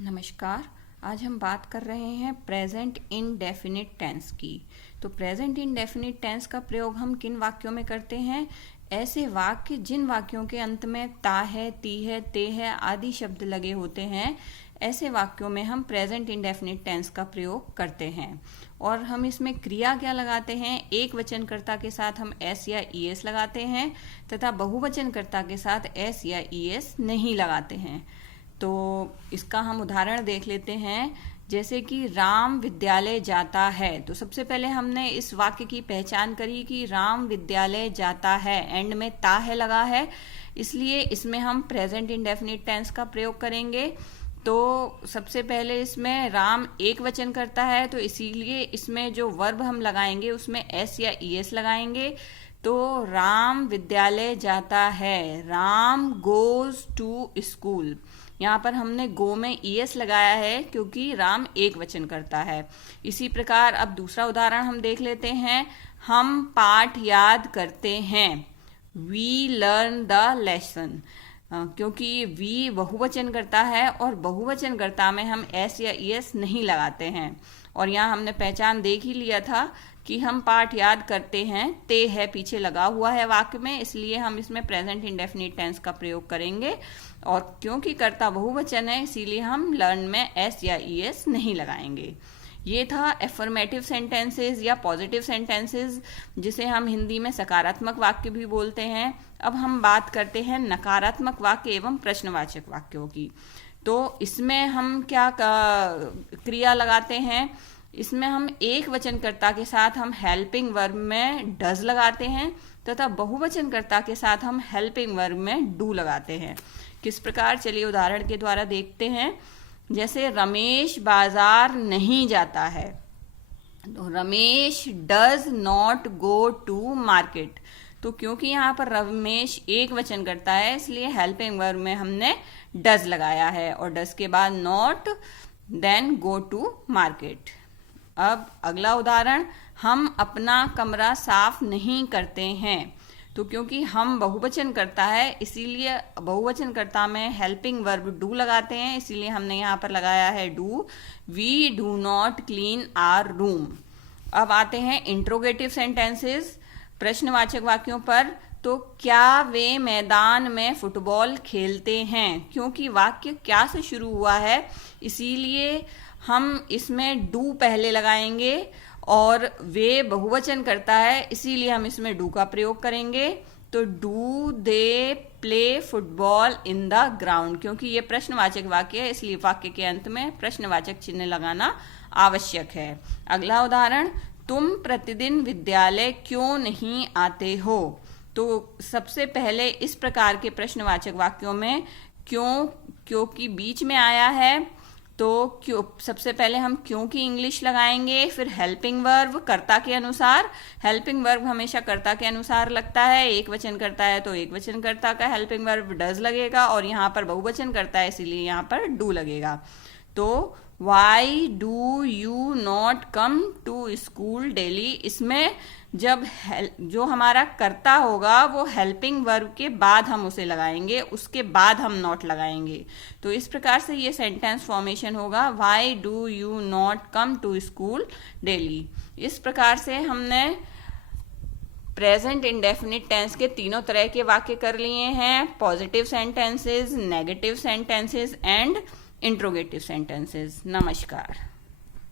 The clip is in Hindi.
नमस्कार। आज हम बात कर रहे हैं प्रेजेंट इंडेफिनिट टेंस की। तो प्रेजेंट इंडेफिनिट टेंस का प्रयोग हम किन वाक्यों में करते हैं? ऐसे वाक्य जिन वाक्यों के अंत में ता है, ती है, ते है आदि शब्द लगे होते हैं, ऐसे वाक्यों में हम प्रेजेंट इंडेफिनिट टेंस का प्रयोग करते हैं। और हम इसमें क्रिया क्या लगाते हैं? एक वचनकर्ता के साथ हम एस या ईएस लगाते हैं तथा बहुवचनकर्ता के साथ एस या ईएस नहीं लगाते हैं। तो इसका हम उदाहरण देख लेते हैं। जैसे कि राम विद्यालय जाता है, तो सबसे पहले हमने इस वाक्य की पहचान करी कि राम विद्यालय जाता है, एंड में ता है लगा है, इसलिए इसमें हम प्रेजेंट इंडेफिनिट टेंस का प्रयोग करेंगे। तो सबसे पहले इसमें राम एक वचन करता है, तो इसीलिए इसमें जो वर्ब हम लगाएंगे उसमें एस या ईएस लगाएंगे। तो राम विद्यालय जाता है, राम गोज टू स्कूल। यहाँ पर हमने गो में ईएस लगाया है क्योंकि राम एक वचन करता है। इसी प्रकार अब दूसरा उदाहरण हम देख लेते हैं। हम पाठ याद करते हैं, वी लर्न द लेसन। क्योंकि वी बहुवचन करता है और बहुवचन करता में हम एस या ईएस नहीं लगाते हैं। और यहाँ हमने पहचान देख ही लिया था कि हम पाठ याद करते हैं, ते है पीछे लगा हुआ है वाक्य में, इसलिए हम इसमें प्रेजेंट इंडेफिनिट टेंस का प्रयोग करेंगे। और क्योंकि कर्ता बहुवचन है इसीलिए हम लर्न में एस या ईएस नहीं लगाएंगे। ये था एफर्मेटिव सेंटेंसेस या पॉजिटिव सेंटेंसेस, जिसे हम हिंदी में सकारात्मक वाक्य भी बोलते हैं। अब हम बात करते हैं नकारात्मक वाक्य एवं प्रश्नवाचक वाक्यों की। तो इसमें हम क्या क्रिया लगाते हैं? इसमें हम एक वचनकर्ता के साथ हम हेल्पिंग वर्ब में डज लगाते हैं तथा बहुवचनकर्ता के साथ हम हेल्पिंग वर्ब में डू लगाते हैं। किस प्रकार, चलिए उदाहरण के द्वारा देखते हैं। जैसे रमेश बाजार नहीं जाता है, तो Ramesh does not go to market. तो क्योंकि यहाँ पर रमेश एक वचन करता है इसलिए हेल्पिंग वर्ब में हमने डज लगाया है और डज के बाद not, then go to market. अब अगला उदाहरण, हम अपना कमरा साफ नहीं करते हैं। तो क्योंकि हम बहुवचन करता है इसीलिए बहुवचन करता में हेल्पिंग वर्ब डू लगाते हैं, इसीलिए हमने यहाँ पर लगाया है do. We do not clean our room. अब आते हैं इंट्रोगेटिव सेंटेंसेस, प्रश्नवाचक वाक्यों पर। तो क्या वे मैदान में फुटबॉल खेलते हैं? क्योंकि वाक्य क्या से शुरू हुआ है इसीलिए हम इसमें डू पहले लगाएंगे और वे बहुवचन करता है इसीलिए हम इसमें डू का प्रयोग करेंगे। तो do they play football in the ground. क्योंकि ये प्रश्नवाचक वाक्य है इसलिए वाक्य के अंत में प्रश्नवाचक चिन्ह लगाना आवश्यक है। अगला उदाहरण, तुम प्रतिदिन विद्यालय क्यों नहीं आते हो? तो सबसे पहले इस प्रकार के प्रश्नवाचक वाक्यों में क्योंकि बीच में आया है, तो क्यों सबसे पहले हम क्यों की इंग्लिश लगाएंगे, फिर हेल्पिंग वर्ब कर्ता के अनुसार। हेल्पिंग वर्ब हमेशा कर्ता के अनुसार लगता है, एक वचन करता है तो एक वचन कर्ता का हेल्पिंग वर्ब डज लगेगा और यहाँ पर बहुवचन करता है इसीलिए यहाँ पर डू लगेगा। तो why do you not come to school daily, इसमें जब जो हमारा कर्ता होगा वो हेल्पिंग वर्ब के बाद हम उसे लगाएंगे, उसके बाद हम नॉट लगाएंगे। तो इस प्रकार से ये सेंटेंस फॉर्मेशन होगा, why do you not come to school daily. इस प्रकार से हमने प्रेजेंट इंडेफिनिट टेंस के तीनों तरह के वाक्य कर लिए हैं, positive sentences, negative sentences and interrogative sentences. नमस्कार।